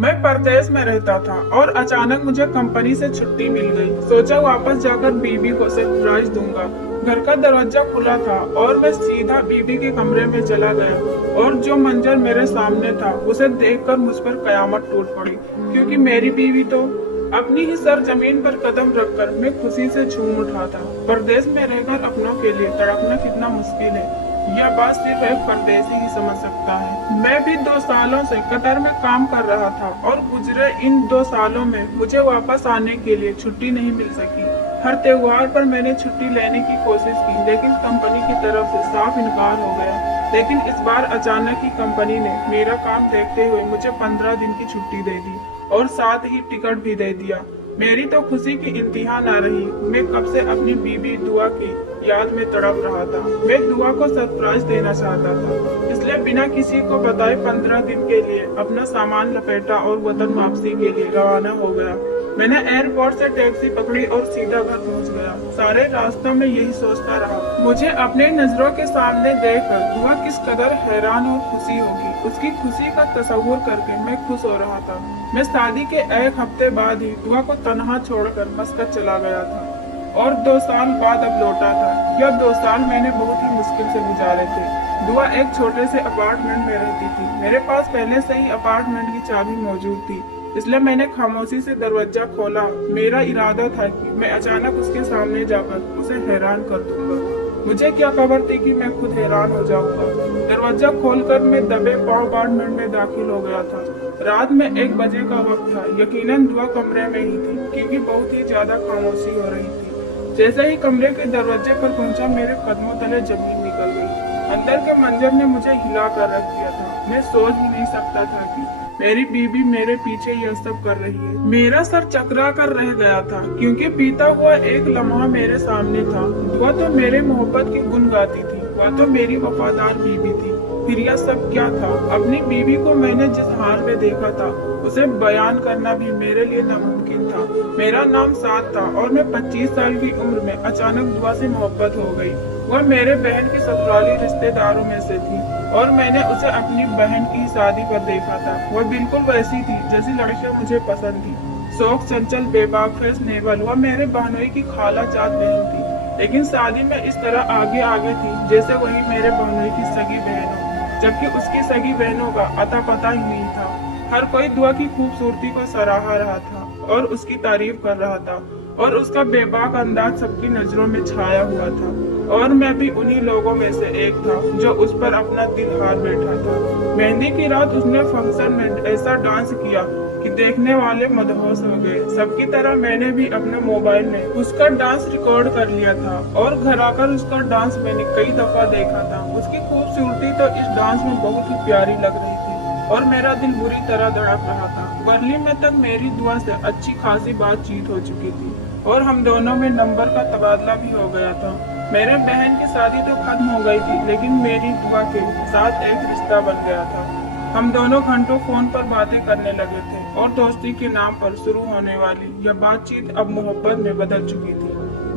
मैं परदेश में रहता था और अचानक मुझे कंपनी से छुट्टी मिल गई। सोचा वापस जाकर बीबी को सरप्राइज दूंगा। घर का दरवाजा खुला था और मैं सीधा बीबी के कमरे में चला गया और जो मंजर मेरे सामने था उसे देखकर मुझ पर कयामत टूट पड़ी, क्योंकि मेरी बीवी तो अपनी ही सर जमीन पर कदम रखकर मैं खुशी से झूम उठा था। परदेश में रहकर अपनों के लिए तड़पना कितना मुश्किल है, यह बात सिर्फ एक परदेसी ही समझ सकता है। मैं भी 2 सालों से कतर में काम कर रहा था और गुजरे इन 2 सालों में मुझे वापस आने के लिए छुट्टी नहीं मिल सकी। हर त्योहार पर मैंने छुट्टी लेने की कोशिश की, लेकिन कंपनी की तरफ से साफ इनकार हो गया। लेकिन इस बार अचानक ही कंपनी ने मेरा काम देखते हुए मुझे 15 दिन की छुट्टी दे दी और साथ ही टिकट भी दे दिया। मेरी तो खुशी की इंतहा ना रही। मैं कब से अपनी बीबी दुआ की याद में तड़प रहा था। मैं दुआ को सरप्राइज देना चाहता था, इसलिए बिना किसी को बताए 15 दिन के लिए अपना सामान लपेटा और वतन वापसी के लिए रवाना हो गया। मैंने एयरपोर्ट से टैक्सी पकड़ी और सीधा घर पहुंच गया। सारे रास्तों में यही सोचता रहा, मुझे अपने नजरों के सामने देखकर दुआ किस कदर हैरान और खुशी होगी। उसकी खुशी का तस्वुर करके मैं खुश हो रहा था। मैं शादी के 1 हफ्ते बाद ही दुआ को तनहा छोड़कर मस्कत चला गया था और 2 साल बाद अब लौटा था। यह 2 साल मैंने बहुत ही मुश्किल से गुजारे थे। दुआ एक छोटे से अपार्टमेंट में रहती थी। मेरे पास पहले से ही अपार्टमेंट की चाबी मौजूद थी, इसलिए मैंने खामोशी से दरवाजा खोला। मेरा इरादा था कि मैं अचानक उसके सामने जाकर उसे हैरान कर दूंगा। मुझे क्या खबर थी कि मैं खुद हैरान हो जाऊंगा। दरवाजा खोलकर मैं दबे पांव अपार्टमेंट में दाखिल हो गया था। रात में 1 बजे का वक्त था। यकीनन दुआ कमरे में ही थी, क्योंकि बहुत ही ज्यादा खामोशी हो रही थी। जैसे ही कमरे के दरवाजे पर पहुंचा, मेरे कदमों तले जमीन निकल गई। अंदर के मंजर ने मुझे हिला कर रख दिया था। मैं सोच भी नहीं सकता था कि मेरी बीबी मेरे पीछे यह सब कर रही है। मेरा सर चकरा कर रह गया था, क्योंकि बीता हुआ एक लम्हा मेरे सामने था। वह तो मेरे मोहब्बत की गुन गाती थी, वह तो मेरी वफादार बीबी थी। फिर यह सब क्या था? अपनी बीबी को मैंने जिस हाल में देखा था उसे बयान करना भी मेरे लिए नामुमकिन था। मेरा नाम साद था और मैं 25 साल की उम्र में अचानक दुआ से मोहब्बत हो गई। वह मेरे बहन के ससुराली रिश्तेदारों में से थी और मैंने उसे अपनी बहन की शादी पर देखा था। वह बिल्कुल वैसी थी जैसी लड़कियां मुझे पसंद थी। शौक, चंचल, बेबाक, फैशनेबल। वह मेरे बहनोई की खाला चाँद बहन थी, लेकिन शादी में इस तरह आगे आगे थी जैसे वही मेरे बहनोई की सगी बहन हो, जबकि उसकी सगी बहनों का अता पता ही नहीं था। हर कोई दुआ की खूबसूरती को सराहा रहा था और उसकी तारीफ कर रहा था, और उसका बेबाक अंदाज सबकी नजरों में छाया हुआ था। और मैं भी उन्हीं लोगों में से एक था जो उस पर अपना दिल हार बैठा था। मेहंदी की रात उसने फंक्शन में ऐसा डांस किया कि देखने वाले मदहोश हो गए। सबकी तरह मैंने भी अपने मोबाइल में उसका डांस रिकॉर्ड कर लिया था और घर आकर उसका डांस मैंने कई दफा देखा था। उसकी खूबसूरती तो इस डांस में बहुत ही प्यारी लग रही थी और मेरा दिल बुरी तरह धड़क रहा था। बर्लिन में तक मेरी दुआ से अच्छी खासी बातचीत हो चुकी थी और हम दोनों में नंबर का तबादला भी हो गया था। मेरे बहन की शादी तो खत्म हो गई थी, लेकिन मेरी दुआ के साथ एक रिश्ता बन गया था। हम दोनों घंटों फोन पर बातें करने लगे थे और दोस्ती के नाम पर शुरू होने वाली यह बातचीत अब मोहब्बत में बदल चुकी थी।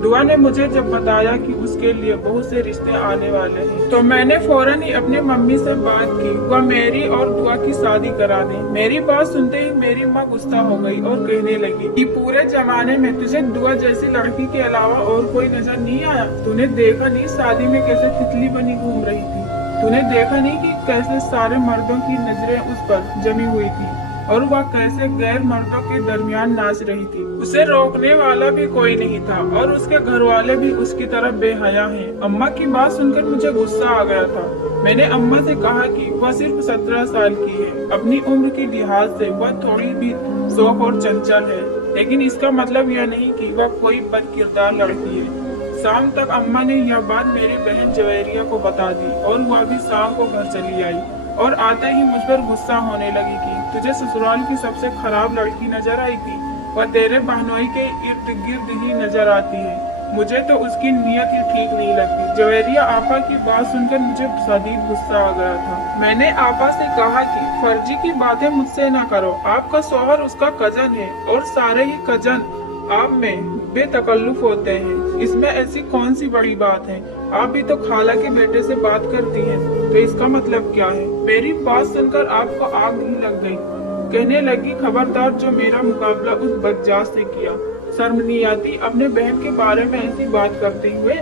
दुआ ने मुझे जब बताया कि उसके लिए बहुत से रिश्ते आने वाले हैं, तो मैंने फौरन ही अपनी मम्मी से बात की। वह मेरी और दुआ की शादी करा दे। मेरी बात सुनते ही मेरी माँ गुस्सा हो गई और कहने लगी कि पूरे जमाने में तुझे दुआ जैसी लड़की के अलावा और कोई नजर नहीं आया? तूने देखा नहीं शादी में कैसे तितली बनी घूम रही थी? तूने देखा नहीं कि कैसे सारे मर्दों की नजरें उस पर जमी हुई थी और वह कैसे गैर मर्दों के दरमियान नाच रही थी? उसे रोकने वाला भी कोई नहीं था और उसके घर वाले भी उसकी तरह बेहया हैं। अम्मा की बात सुनकर मुझे गुस्सा आ गया था। मैंने अम्मा से कहा कि वह सिर्फ 17 साल की है। अपनी उम्र के लिहाज से वह थोड़ी भी शौक और चंचल है, लेकिन इसका मतलब यह नहीं कि वह कोई बदकिरदार लड़की है। शाम तक अम्मा ने यह बात मेरी बहन जवेरिया को बता दी और वह भी शाम को घर चली आई और आते ही मुझ पर गुस्सा होने लगी कि तुझे ससुराल की सबसे खराब लड़की नजर आई थी? वह तेरे बहनोई के इर्द गिर्द ही नजर आती है। मुझे तो उसकी नीयत ही ठीक नहीं लगती। जवेरिया आपा की बात सुनकर मुझे शदीद गुस्सा आ गया था। मैंने आपा से कहा कि फर्जी की बातें मुझसे ना करो। आपका शौहर उसका कजन है और सारे ही कजन आप में बेतकल्लुफ होते हैं। इसमें ऐसी कौन सी बड़ी बात है? आप भी तो खाला के बेटे से बात करती हैं, तो इसका मतलब क्या है? मेरी बात सुनकर आपको आग नहीं लग गई? कहने लगी, खबरदार जो मेरा मुकाबला उस बदजात से किया। शर्म नहीं आती अपने बहन के बारे में ऐसी बात करते हुए?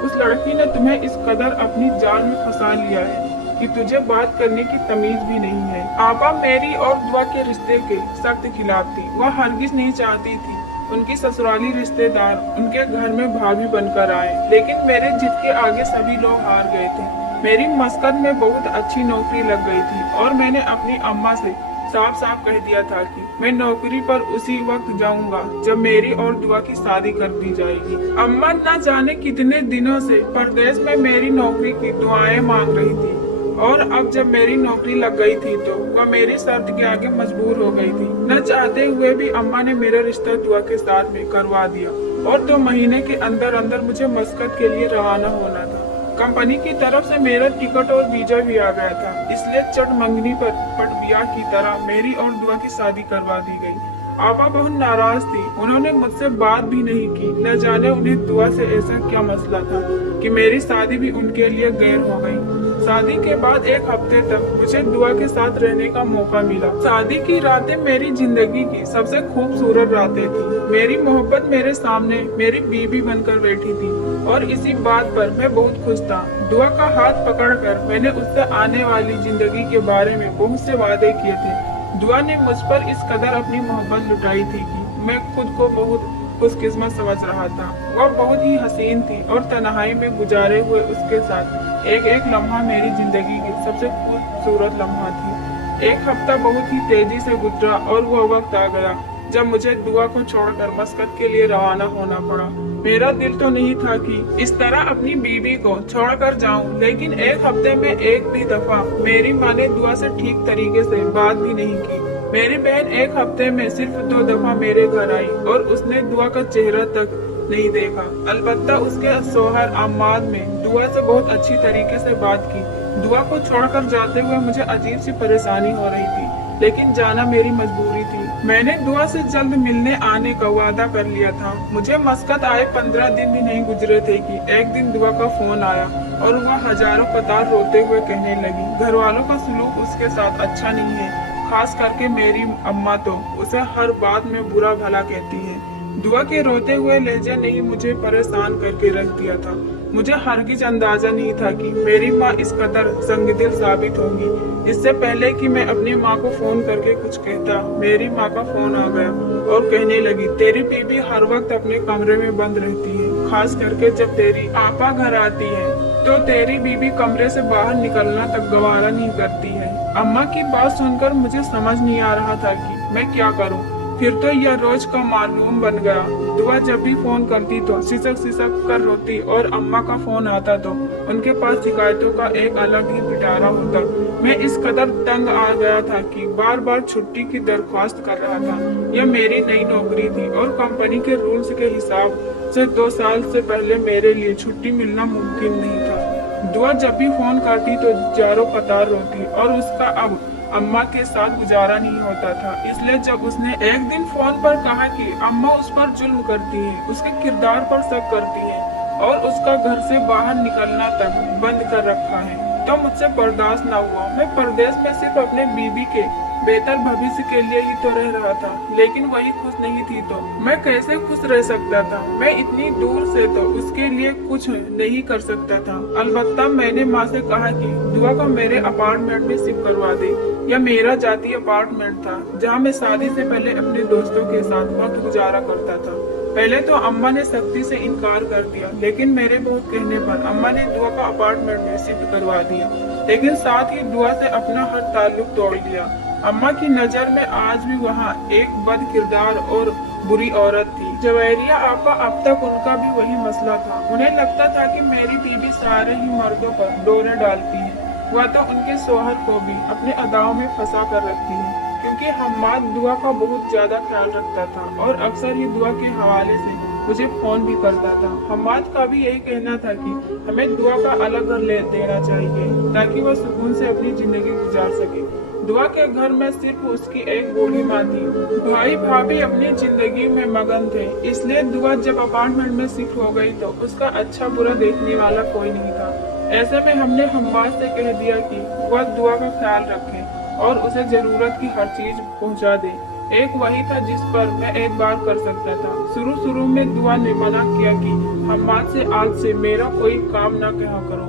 उस लड़की ने तुम्हें इस कदर अपनी जाल में फंसा लिया है कि तुझे बात करने की तमीज भी नहीं है। आपा मेरी और दुआ के रिश्ते के सख्त खिलाफ थी। वह हरगिज नहीं चाहती थी उनकी ससुराली रिश्तेदार उनके घर में भाभी बनकर आए, लेकिन मेरे जिद के आगे सभी लोग हार गए थे। मेरी मस्कत में बहुत अच्छी नौकरी लग गई थी और मैंने अपनी अम्मा से साफ साफ कह दिया था कि मैं नौकरी पर उसी वक्त जाऊंगा जब मेरी और दुआ की शादी कर दी जाएगी। अम्मा न जाने कितने दिनों से परदेश में मेरी नौकरी की दुआएं मांग रही थी और अब जब मेरी नौकरी लग गई थी तो वह मेरी शर्त के आगे मजबूर हो गई थी। न चाहते हुए भी अम्मा ने मेरा रिश्ता दुआ के साथ में करवा दिया और 2 महीने के अंदर अंदर मुझे मस्कत के लिए रवाना होना था। कंपनी की तरफ से मेरा टिकट और वीजा भी आ गया था, इसलिए चट मंगनी पर पट ब्याह की तरह मेरी और दुआ की शादी करवा दी गई। आपा बहुत नाराज थी, उन्होंने मुझसे बात भी नहीं की। न जाने उन्हें दुआ से ऐसा क्या मसला था कि मेरी शादी भी उनके लिए गैर हो गई। शादी के बाद 1 हफ्ते तक मुझे दुआ के साथ रहने का मौका मिला। शादी की रातें मेरी जिंदगी की सबसे खूबसूरत रातें थी। मेरी मोहब्बत मेरे सामने मेरी बीवी बनकर बैठी थी और इसी बात पर मैं बहुत खुश था। दुआ का हाथ पकड़कर मैंने उससे आने वाली जिंदगी के बारे में बहुत से वादे किए थे। दुआ ने मुझ पर इस कदर अपनी मोहब्बत लुटाई थी कि मैं खुद को बहुत खुशकिस्मत समझ रहा था। वह बहुत ही हसीन थी और तन्हाई में गुजारे हुए उसके साथ एक एक लम्हा मेरी जिंदगी की सबसे खूबसूरत लम्हा थी। 1 हफ्ता बहुत ही तेजी से गुजरा और वह वक्त आ गया जब मुझे दुआ को छोड़कर मस्कत के लिए रवाना होना पड़ा। मेरा दिल तो नहीं था कि इस तरह अपनी बीवी को छोड़कर जाऊं, लेकिन 1 हफ्ते में एक भी दफा मेरी माँ ने दुआ से ठीक तरीके से बात भी नहीं की। मेरी बहन 1 हफ्ते में सिर्फ 2 दफा मेरे घर आई और उसने दुआ का चेहरा तक नहीं देखा। अलबत्ता उसके शौहर अम्माद में दुआ से बहुत अच्छी तरीके से बात की। दुआ को छोड़कर जाते हुए मुझे अजीब सी परेशानी हो रही थी, लेकिन जाना मेरी मजबूरी थी। मैंने दुआ से जल्द मिलने आने का वादा कर लिया था। मुझे मस्कत आए 15 दिन भी नहीं गुजरे थे कि एक दिन दुआ का फोन आया और वह हजारों कतार रोते हुए कहने लगी, घर वालों का सलूक उसके साथ अच्छा नहीं है, खास करके मेरी अम्मा तो उसे हर बात में बुरा भला कहती है। दुआ के रोते हुए लहजे ने ही मुझे परेशान करके रख दिया था। मुझे हरगिज अंदाजा नहीं था कि मेरी माँ इस कदर संगदिल साबित होगी। इससे पहले कि मैं अपनी माँ को फोन करके कुछ कहता, मेरी माँ का फोन आ गया और कहने लगी, तेरी बीबी हर वक्त अपने कमरे में बंद रहती है, खास करके जब तेरी आपा घर आती है तो तेरी बीबी कमरे से बाहर निकलना तक गवारा नहीं करती है। अम्मा की बात सुनकर मुझे समझ नहीं आ रहा था कि मैं क्या करूं। फिर तो यह रोज का मालूम बन गया। दुआ जब भी फोन करती तो सिसक सिसक कर रोती और अम्मा का फोन आता तो उनके पास शिकायतों का एक अलग ही पिटारा होता। मैं इस कदर तंग आ गया था कि बार बार छुट्टी की दरख्वास्त कर रहा था। यह मेरी नई नौकरी थी और कंपनी के रूल्स के हिसाब से 2 साल से पहले मेरे लिए छुट्टी मिलना मुमकिन नहीं था। दुआ जब भी फोन करती तो जारो कतार रोती और उसका अब अम्मा के साथ गुजारा नहीं होता था। इसलिए जब उसने एक दिन फोन पर कहा कि अम्मा उस पर जुल्म करती है, उसके किरदार पर शक करती है और उसका घर से बाहर निकलना तक बंद कर रखा है, तो मुझसे बर्दाश्त न हुआ। मैं परदेश में सिर्फ अपने बीबी के बेहतर भविष्य के लिए ही तो रह रहा था, लेकिन वही खुश नहीं थी तो मैं कैसे खुश रह सकता था। मैं इतनी दूर से तो उसके लिए कुछ नहीं कर सकता था। अलबत्ता मैंने माँ से कहा कि दुआ का मेरे अपार्टमेंट में शिफ्ट करवा दे। यह मेरा जाती अपार्टमेंट था जहाँ मैं शादी से पहले अपने दोस्तों के साथ वक्त गुजारा करता था। पहले तो अम्मा ने सख्ती से इनकार कर दिया, लेकिन मेरे बहुत कहने पर अम्मा ने दुआ का अपार्टमेंट में शिफ्ट करवा दिया, लेकिन साथ ही दुआ से अपना हर ताल्लुक तोड़ लिया। अम्मा की नजर में आज भी वहाँ एक बद किरदार और बुरी औरत थी। जवेरिया आपा अब तक उनका भी वही मसला था। उन्हें लगता था कि मेरी बीबी सारे ही मर्दों पर डोरे डालती है। वह तो उनके शोहर को भी अपने अदाओं में फंसा कर रखती है, क्योंकि हम्माद दुआ का बहुत ज्यादा ख्याल रखता था और अक्सर ही दुआ के हवाले से मुझे फोन भी करता था। हम्माद का भी यही कहना था कि हमें दुआ का अलग घर ले देना चाहिए ताकि वह सुकून से अपनी जिंदगी गुजार सके। दुआ के घर में सिर्फ उसकी एक बूढ़ी माँ थी। भाई भाभी अपनी जिंदगी में मगन थे, इसलिए दुआ जब अपार्टमेंट में शिफ्ट हो गई तो उसका अच्छा बुरा देखने वाला कोई नहीं था। ऐसे में हमने हम्माद से कह दिया कि वह दुआ का ख्याल रखे और उसे जरूरत की हर चीज पहुंचा दे। एक वही था जिस पर मैं एतबार कर सकता था। शुरू में दुआ ने मना किया कि हम्माद से आज से मेरा कोई काम ना कहा करो,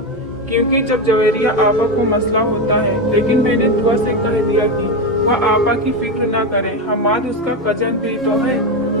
क्योंकि जब जवेरिया आपा को मसला होता है। लेकिन मैंने दुआ से कह दिया कि वह आपा की फिक्र ना करे, हम्माद उसका कजन भी तो है।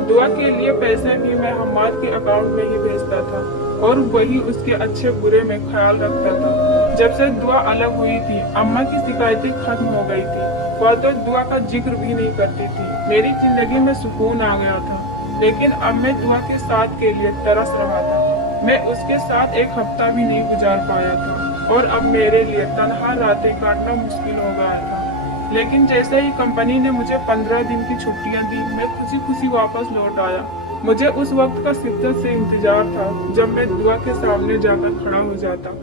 दुआ के लिए पैसे भी मैं हम्माद के अकाउंट में ही भेजता था और वही उसके अच्छे बुरे में ख्याल रखता था। जब से दुआ अलग हुई थी, अम्मा की शिकायतें खत्म हो गई थी। वह तो दुआ का जिक्र भी नहीं करती थी। मेरी जिंदगी में सुकून आ गया था। लेकिन अब मैं दुआ के साथ के लिए तरस रहा था। मैं उसके साथ एक हफ्ता भी नहीं गुजार पाया था और अब मेरे लिए तन्हा रातें काटना मुश्किल हो गया था। लेकिन जैसे ही कंपनी ने मुझे 15 दिन की छुट्टियां दी, मैं खुशी खुशी वापस लौट आया। मुझे उस वक्त का शिद्दत से इंतजार था जब मैं दुआ के सामने जाकर खड़ा हो जाता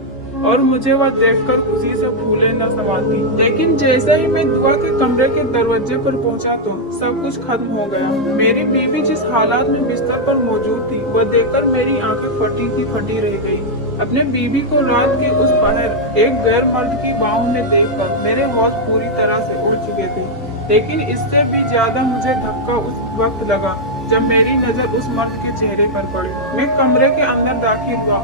और मुझे वह देखकर खुशी से फूले न समाती। लेकिन जैसे ही मैं दुआ के कमरे के दरवाजे पर पहुंचा तो सब कुछ खत्म हो गया। मेरी बीवी जिस हालात में बिस्तर पर मौजूद थी, वह देखकर मेरी आंखें फटी की फटी रह गई। अपने बीवी को रात के उस पहर एक गैर मर्द की बाहों में देखकर मेरे होश पूरी तरह से उड़ चुके थे। लेकिन इससे भी ज्यादा मुझे धक्का उस वक्त लगा जब मेरी नजर उस मर्द के चेहरे पर पड़ी। मैं कमरे के अंदर दाखिल हुआ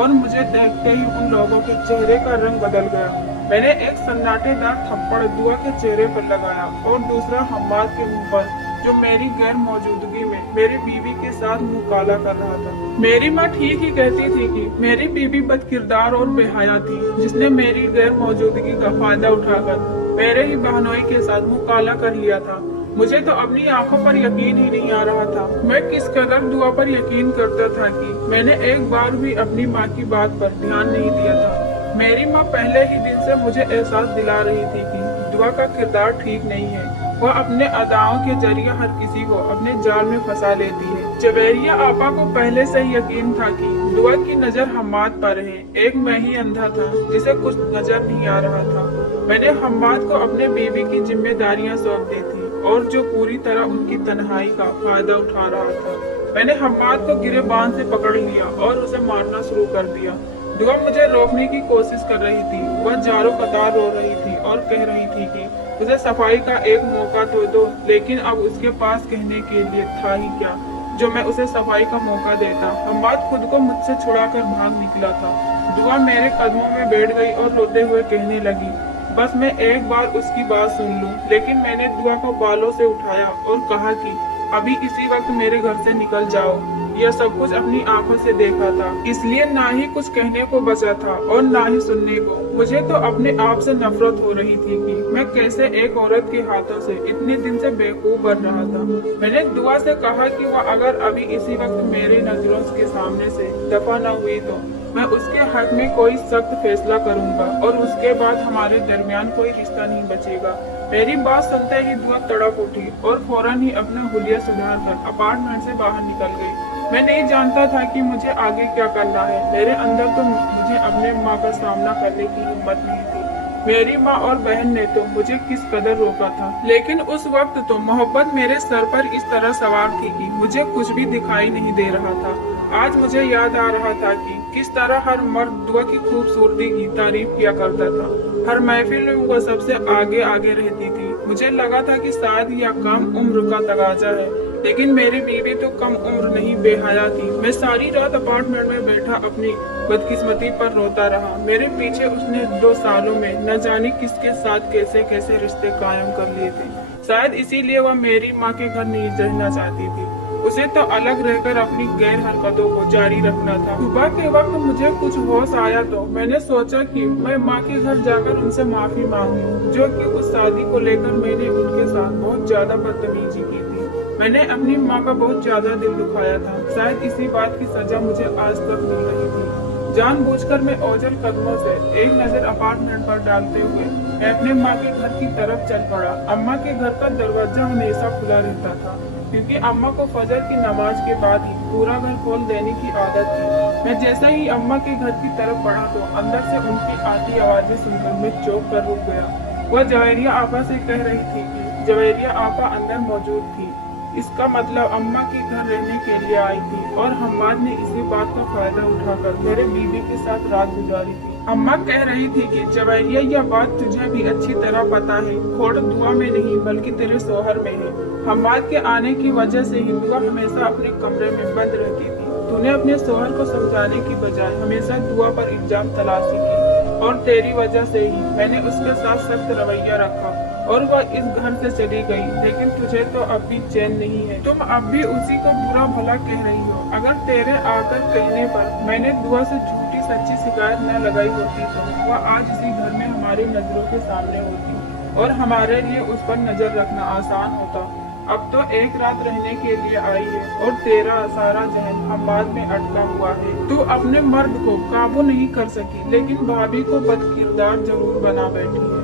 और मुझे देखते ही उन लोगों के चेहरे का रंग बदल गया। मैंने एक सन्नाटेदार थप्पड़ दुआ के चेहरे पर लगाया और दूसरा हम्माद के मुंह पर, जो मेरी गैर मौजूदगी में मेरी बीवी के साथ मुंह काला कर रहा था। मेरी माँ ठीक ही कहती थी कि मेरी बीवी बदकिरदार और बेहया थी, जिसने मेरी गैर मौजूदगी का फायदा उठाकर मेरे ही बहनोई के साथ मुंह काला कर लिया था। मुझे तो अपनी आंखों पर यकीन ही नहीं आ रहा था। मैं किस कदर दुआ पर यकीन करता था कि मैंने एक बार भी अपनी माँ की बात पर ध्यान नहीं दिया था। मेरी माँ पहले ही दिन से मुझे एहसास दिला रही थी कि दुआ का किरदार ठीक नहीं है। वह अपने अदाओं के जरिए हर किसी को अपने जाल में फंसा लेती है। जवेरिया आपा को पहले से ही यकीन था कि दुआ की नजर हम्माद पर है। एक मैं ही अंधा था जिसे कुछ नजर नहीं आ रहा था। मैंने हम्माद को अपने बीवी की जिम्मेदारियां सौंप दी थी और जो पूरी तरह उनकी तन्हाई का फायदा उठा रहा था। मैंने हम्माद को गिरेबान से पकड़ लिया और उसे मारना शुरू कर दिया। दुआ मुझे रोकने की कोशिश कर रही थी। वह जारो कतार रो रही थी और कह रही थी कि उसे सफाई का एक मौका तो दो, लेकिन अब उसके पास कहने के लिए था ही क्या जो मैं उसे सफाई का मौका देता। हम्माद खुद को मुझसे छुड़ाकर भाग निकला था। दुआ मेरे कदमों में बैठ गई और रोते हुए कहने लगी, बस मैं एक बार उसकी बात सुन लूं। लेकिन मैंने दुआ को बालों से उठाया और कहा कि अभी इसी वक्त मेरे घर से निकल जाओ। यह सब कुछ अपनी आंखों से देखा था, इसलिए ना ही कुछ कहने को बचा था और ना ही सुनने को। मुझे तो अपने आप से नफरत हो रही थी कि मैं कैसे एक औरत के हाथों से इतने दिन से बेवकूफ बन रहा था। मैंने दुआ से कहा कि वह अगर अभी इसी वक्त मेरे नजरों के सामने से दफा न हुई तो मैं उसके हक में कोई सख्त फैसला करूंगा और उसके बाद हमारे दरमियान कोई रिश्ता नहीं बचेगा। मेरी बात सुनते ही दुआ तड़प उठी और फौरन ही अपना हुलिया सुधार कर अपार्टमेंट से बाहर निकल गई। मैं नहीं जानता था कि मुझे आगे क्या करना है। मेरे अंदर तो मुझे अपने माँ का सामना करने की हिम्मत नहीं थी। मेरी माँ और बहन ने तो मुझे किस कदर रोका था, लेकिन उस वक्त तो मोहब्बत मेरे सर पर इस तरह सवार थी कि मुझे कुछ भी दिखाई नहीं दे रहा था। आज मुझे याद आ रहा था कि किस तरह हर मर्द दुआ की खूबसूरती की तारीफ किया करता था। हर महफिल में वह सबसे आगे आगे रहती थी। मुझे लगा था कि शायद यह कम उम्र का तगाजा है, लेकिन मेरी बीवी तो कम उम्र नहीं बेहया थी। मैं सारी रात अपार्टमेंट में बैठा अपनी बदकिस्मती पर रोता रहा। मेरे पीछे उसने 2 सालों में न जाने किसके साथ कैसे कैसे रिश्ते कायम कर लिए थे। शायद इसीलिए वह मेरी माँ के घर नहीं रहना चाहती थी। उसे तो अलग रहकर अपनी गैर हरकतों को जारी रखना था। सुबह के वक्त मुझे कुछ होश आया तो मैंने सोचा कि मैं माँ के घर जाकर उनसे माफी मांगूं, जो कि उस शादी को लेकर मैंने उनके साथ बहुत ज्यादा बदतमीजी की थी। मैंने अपनी माँ का बहुत ज्यादा दिल दुखाया था। शायद इसी बात की सजा मुझे आज तक मिल रही थी। जानबूझकर मैं ओझल कदमों से एक नजर अपार्टमेंट पर डालते हुए मैं अपने माँ के घर की तरफ चल पड़ा। अम्मा के घर का दरवाजा हमेशा खुला रहता था, क्योंकि अम्मा को फजर की नमाज के बाद ही पूरा घर खोल देने की आदत थी। मैं जैसे ही अम्मा के घर की तरफ बढ़ा तो अंदर से उनकी आती आवाजें सुनकर मैं चौंक कर रुक गया। वह जवेरिया आपा से कह रही थी कि जवेरिया आपा अंदर मौजूद थी। इसका मतलब अम्मा के घर रहने के लिए आई थी और हम्माद ने इसी बात का फायदा उठाकर मेरे बीवी के साथ रात गुजारी थी। अम्मा कह रही थी कि जवेरिया, यह बात तुझे भी अच्छी तरह पता है, खोट दुआ में नहीं बल्कि तेरे शौहर में है। हम्माद के आने की वजह से ही दुआ हमेशा अपने कमरे में बंद रहती थी। तूने अपने शौहर को समझाने की बजाय हमेशा दुआ पर इल्जाम तलाशी की और तेरी वजह से ही मैंने उसके साथ सख्त रवैया रखा और वह इस घर से चली गई। लेकिन तुझे तो अब भी चैन नहीं है, तुम अब भी उसी को बुरा भला कह रही हो। अगर तेरे आकर कहने पर मैंने दुआ से झूठी सच्ची शिकायत न लगाई होती तो वह आज इसी घर में हमारी नजरों के सामने होती और हमारे लिए उस पर नजर रखना आसान होता। अब तो एक रात रहने के लिए आई है और तेरा सारा जहन हम्माद में अटका हुआ है। तू अपने मर्द को काबू नहीं कर सकी, लेकिन भाभी को बदकिरदार जरूर बना बैठी है।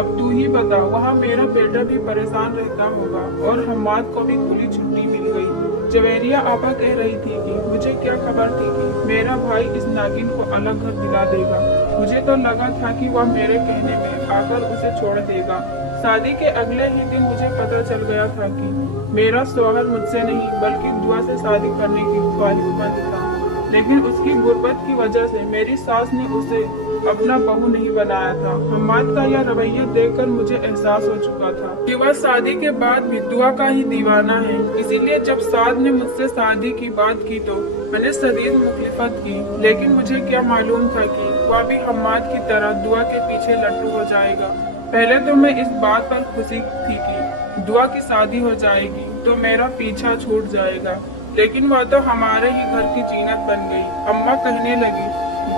अब तू ही बता, वहाँ मेरा बेटा भी परेशान रहता होगा और हम्माद को भी खुली छुट्टी मिल गई। जवेरिया आपा कह रही थी कि मुझे क्या खबर थी कि मेरा भाई इस नागिन को अलग घर दिला देगा। मुझे तो लगा था कि वह मेरे कहने में आकर उसे छोड़ देगा। शादी के अगले ही दिन मुझे पता चल गया था कि मेरा शौहर मुझसे नहीं बल्कि दुआ से शादी करने की ख्वाहिशमंद था। लेकिन उसकी गुर्बत की वजह से मेरी सास ने उसे अपना बहू नहीं बनाया था। हम्माद का यह रवैया देखकर मुझे एहसास हो चुका था कि वह शादी के बाद भी दुआ का ही दीवाना है। इसीलिए जब साद ने मुझसे शादी की बात की तो मैंने शदीद मुखलिफत की। लेकिन मुझे क्या मालूम था कि वह भी हम्माद की तरह दुआ के पीछे लट्टू हो जाएगा। पहले तो मैं इस बात पर खुशी थी कि दुआ की शादी हो जाएगी तो मेरा पीछा छूट जाएगा, लेकिन वह तो हमारे ही घर की जीनत बन गई। अम्मा कहने लगी,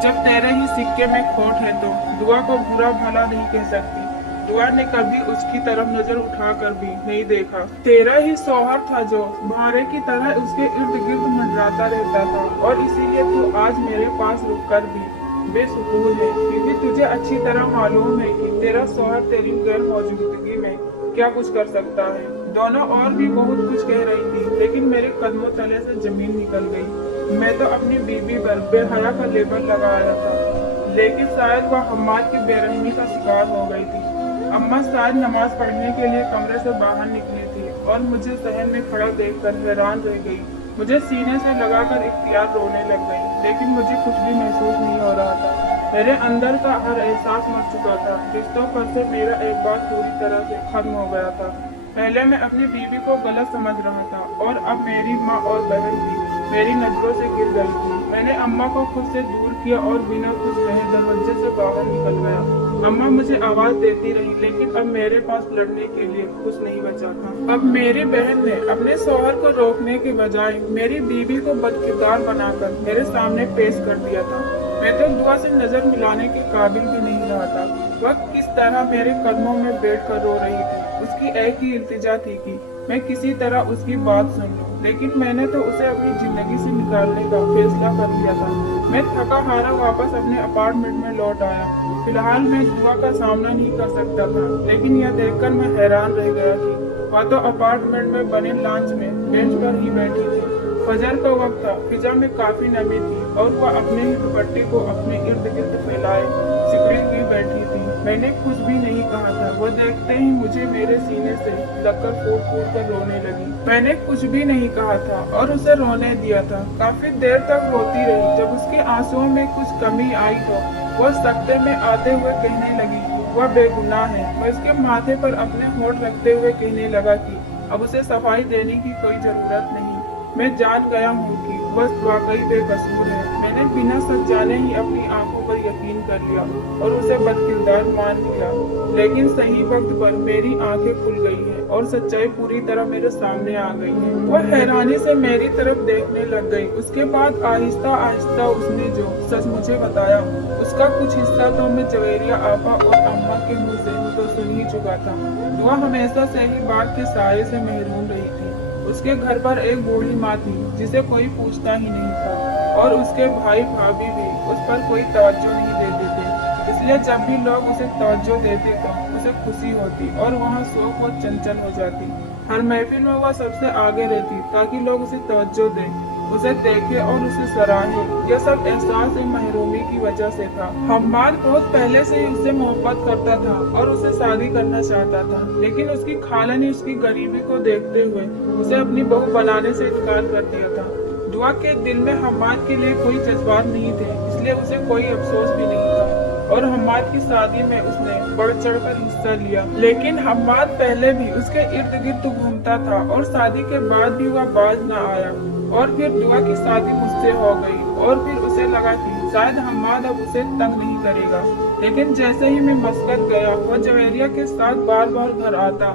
जब तेरे ही सिक्के में खोट है तो दुआ को बुरा भला नहीं कह सकती। दुआ ने कभी उसकी तरफ नजर उठाकर भी नहीं देखा। तेरा ही शौहर था जो भारे की तरह उसके इर्द गिर्द मंडराता रहता था और इसीलिए तू आज मेरे पास रुककर भी बेसुकून है, क्योंकि तुझे अच्छी तरह मालूम है कि तेरा शौहर तेरी गैर मौजूदगी में क्या कुछ कर सकता है। दोनों और भी बहुत कुछ कह रही थी, लेकिन मेरे कदमों तले से जमीन निकल गई। मैं तो अपनी बीबी पर बेहया का लेबल लगाया था, लेकिन शायद वह हम्माद की बेरहमी का शिकार हो गई थी। अम्मा शायद नमाज पढ़ने के लिए कमरे से बाहर निकली थी और मुझे सहन में खड़ा देखकर हैरान रह गई। मुझे सीने से लगाकर इख्तियार रोने लग गई, लेकिन मुझे कुछ भी महसूस नहीं हो रहा था। मेरे अंदर का हर एहसास मर चुका था। रिश्तों पर से मेरा एक बात पूरी तरह से खत्म हो गया था। पहले मैं अपनी बीवी को गलत समझ रहा था और अब मेरी माँ और बहन भी मेरी नजरों से गिर गई थी। मैंने अम्मा को खुद से दूर किया और बिना कुछ कहे दरवाजे से बाहर निकल गया। अम्मा मुझे आवाज देती रही, लेकिन अब मेरे पास लड़ने के लिए कुछ नहीं बचा था। अब मेरी बहन ने अपने शौहर को रोकने के बजाय मेरी बीवी को बदकिरदार बनाकर मेरे सामने पेश कर दिया था। मैं तो दुआ से नजर मिलाने के काबिल भी नहीं रहा था। वह किस तरह मेरे कदमों में बैठकर रो रही थी। उसकी एक ही इल्तिजा थी कि मैं किसी तरह उसकी बात सुन लूं, लेकिन मैंने तो उसे अपनी जिंदगी से निकालने का फैसला कर लिया था। मैं थका हारा वापस अपने अपार्टमेंट में लौट आया। फिलहाल मैं दुआ का सामना नहीं कर सकता था, लेकिन यह देखकर मैं हैरान रह गया कि वह तो अपार्टमेंट में बने लॉन्च में बेंच पर ही बैठी थी। फजर का वक्त था, फिजा में काफी नमी थी और वह अपने ही दुपट्टे को अपने इर्द गिर्द फैलाए सिकड़ी हुई बैठी थी। मैंने कुछ भी नहीं कहा था। वो देखते ही मुझे मेरे सीने से लगकर फूट फूट कर रोने लगी। मैंने कुछ भी नहीं कहा था और उसे रोने दिया था। काफी देर तक रोती रही। जब उसके आंसुओं में कुछ कमी आई तो वह सकते में आते हुए कहने लगी वह बेगुनाह है। मैं उसके माथे पर अपने होंठ रखते हुए कहने लगा कि अब उसे सफाई देने की कोई जरूरत नहीं। मैं जान गया हूँ कि वह वाकई बेकसूर है। मैंने बिना सच जाने ही अपनी आंखों पर यकीन कर लिया और उसे बदकिरदार मान लिया। लेकिन सही वक्त पर मेरी आंखें खुल गई हैं और सच्चाई पूरी तरह मेरे सामने आ गई है। वह हैरानी से मेरी तरफ देखने लग गई। उसके बाद आहिस्ता आहिस्ता उसने जो सच मुझे बताया उसका कुछ हिस्सा तो मैं जवेरिया आपा और अम्मा के मुँह से तो सुन ही चुका था। दुआ हमेशा से ही बात के साये से महरूम रही थी। उसके घर पर एक बूढ़ी माँ थी जिसे कोई पूछता ही नहीं था और उसके भाई भाभी भी उस पर कोई तवज्जो नहीं देते थे। इसलिए जब भी लोग उसे तवज्जो देते तो उसे खुशी होती और वहाँ शौक व चंचल हो जाती। हर महफिल में वह सबसे आगे रहती ताकि लोग उसे तवज्जो दें, उसे देखे और उसे सराहे। यह सब एहसास महरूमी की वजह से था। हम्माद बहुत पहले से ही उससे मोहब्बत करता था और उसे शादी करना चाहता था, लेकिन उसकी खाला ने उसकी गरीबी को देखते हुए उसे अपनी बहू बनाने से इनकार कर दिया था। दुआ के दिल में हम्माद के लिए कोई जज्बात नहीं थे, इसलिए उसे कोई अफसोस भी नहीं था। और हम्माद की शादी में उसने बढ़ चढ़ कर हिस्सा लिया। लेकिन हम्माद पहले भी उसके इर्द गिर्द घूमता था और शादी के बाद भी वह बाज न आया। और फिर दुआ की शादी मुझसे हो गई और फिर उसे लगा कि शायद हम्माद अब उसे तंग नहीं करेगा। लेकिन जैसे ही मैं मस्कत गया वह जवेरिया के साथ बार बार घर आता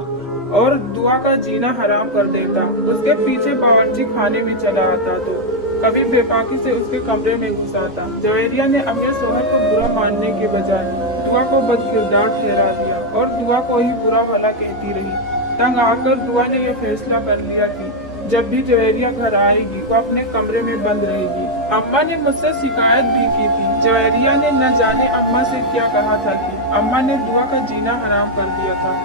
और दुआ का जीना हराम कर देता। उसके पीछे बावर्ची खाने में चला आता तो कभी बेबाकी से उसके कमरे में घुस आता। जवेरिया ने अपने शोहर को बुरा मानने के बजाय दुआ को बदकिरदार ठहरा दिया और दुआ को ही बुरा भला कहती रही। तंग आकर दुआ ने यह फैसला कर लिया कि जब भी जवेरिया घर आएगी वो अपने कमरे में बंद रहेगी। अम्मा ने मुझसे शिकायत भी की थी। जवेरिया ने न जाने अम्मा से क्या कहा था कि अम्मा ने दुआ का जीना हराम कर दिया था।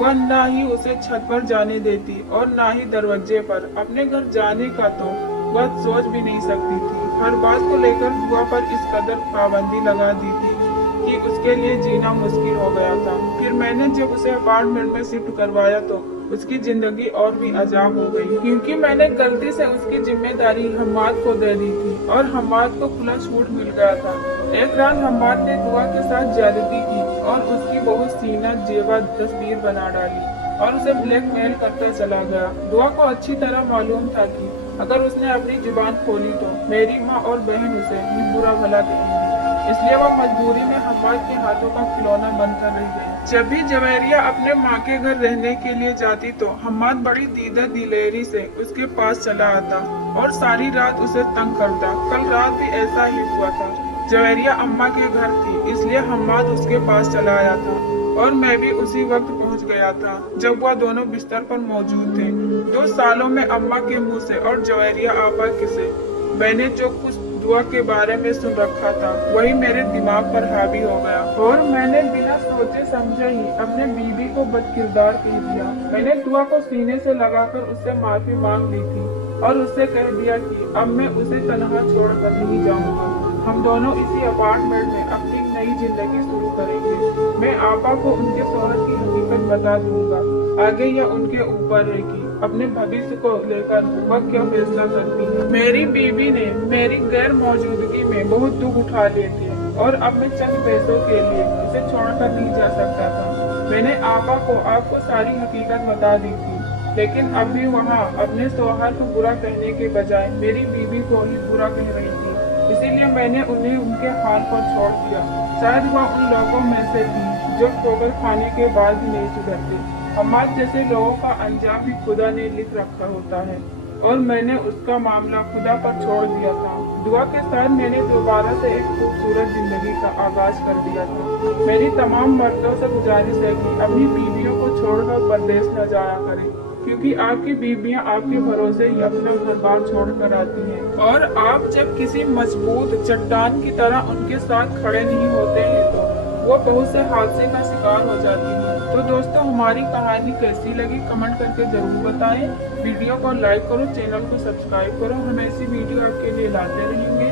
वह न ही उसे छत पर जाने देती और न ही दरवाजे पर। अपने घर जाने का तो वह सोच भी नहीं सकती थी। हर बात को लेकर दुआ पर इस कदर पाबंदी लगा दी थी कि उसके लिए जीना मुश्किल हो गया था। फिर मैंने जब उसे अपार्टमेंट में शिफ्ट करवाया तो उसकी जिंदगी और भी अजाब हो गई, क्योंकि मैंने गलती से उसकी जिम्मेदारी हम्माद को दे दी थी और हम्माद को खुला छूट मिल गया था। एक रात हम्माद ने दुआ के साथ ज्यादती की और उसकी बहुत सीना जेवा तस्वीर बना डाली और उसे ब्लैकमेल करता चला गया। दुआ को अच्छी तरह मालूम था कि अगर उसने अपनी जुबान खोली तो मेरी माँ और बहन उसे भी बुरा भला कहेंगी। इसलिए वह मजबूरी में हम्माद के हाथों का खिलौना बनकर रह गई। जब भी जवेरिया अपने माँ के घर रहने के लिए जाती तो हम्माद बड़ी दीदा दिलेरी से उसके पास चला आता और सारी रात उसे तंग करता। कल रात भी ऐसा ही हुआ था। जवेरिया अम्मा के घर थी इसलिए हम्माद उसके पास चला आया था और मैं भी उसी वक्त पहुंच गया था जब वह दोनों बिस्तर पर मौजूद थे। 2 सालों में अम्मा के मुंह से और जवेरिया आपा के से मैंने जो कुछ दुआ के बारे में सुन रखा था वही मेरे दिमाग पर हावी हो गया और मैंने बिना सोचे समझे ही अपने बीवी को बदकिरदार कह दिया। मैंने दुआ को सीने से लगाकर उससे माफी मांग ली थी और उससे कह दिया कि अब मैं उसे तनहा छोड़कर नहीं जाऊंगा। हम दोनों इसी अपार्टमेंट में अपनी नई जिंदगी शुरू करेंगे। मैं आपा को उनके शौहर की हकीकत बता दूंगा। आगे यह उनके ऊपर है कि अपने भविष्य को लेकर वह क्या फैसला करती है। मेरी बीवी ने मेरी गैर मौजूदगी में बहुत दुख उठा लिए थे और अब मैं चंद पैसों के लिए उसे छोड़कर नहीं जा सकता था। मैंने आपा को आपको सारी हकीकत बता दी थी, लेकिन अब भी वहाँ अपने शौहर को बुरा कहने के बजाय मेरी बीवी को ही बुरा कह रही थी। इसीलिए मैंने उन्हें उनके हाल पर छोड़ दिया। शायद वह उन लोगों में से थी जो ठोकर खाने के बाद भी नहीं सुधरते। हम्माद जैसे लोगों का अंजाम भी खुदा ने लिख रखा होता है और मैंने उसका मामला खुदा पर छोड़ दिया था। दुआ के साथ मैंने दोबारा से एक खूबसूरत जिंदगी का आगाज कर दिया था। मेरी तमाम मर्दों से गुजारिश है कि अपनी बीवियों को छोड़कर परदेश न जाया करें, क्योंकि आपकी बीवियां आपके भरोसे ही अपना घर बार छोड़कर आती हैं और आप जब किसी मजबूत चट्टान की तरह उनके साथ खड़े नहीं होते हैं तो वो बहुत से हादसे का शिकार हो जाती है। तो दोस्तों, हमारी कहानी कैसी लगी कमेंट करके जरूर बताएं। वीडियो को लाइक करो, चैनल को सब्सक्राइब करो। हम ऐसी वीडियो आपके लिए लाते रहेंगे।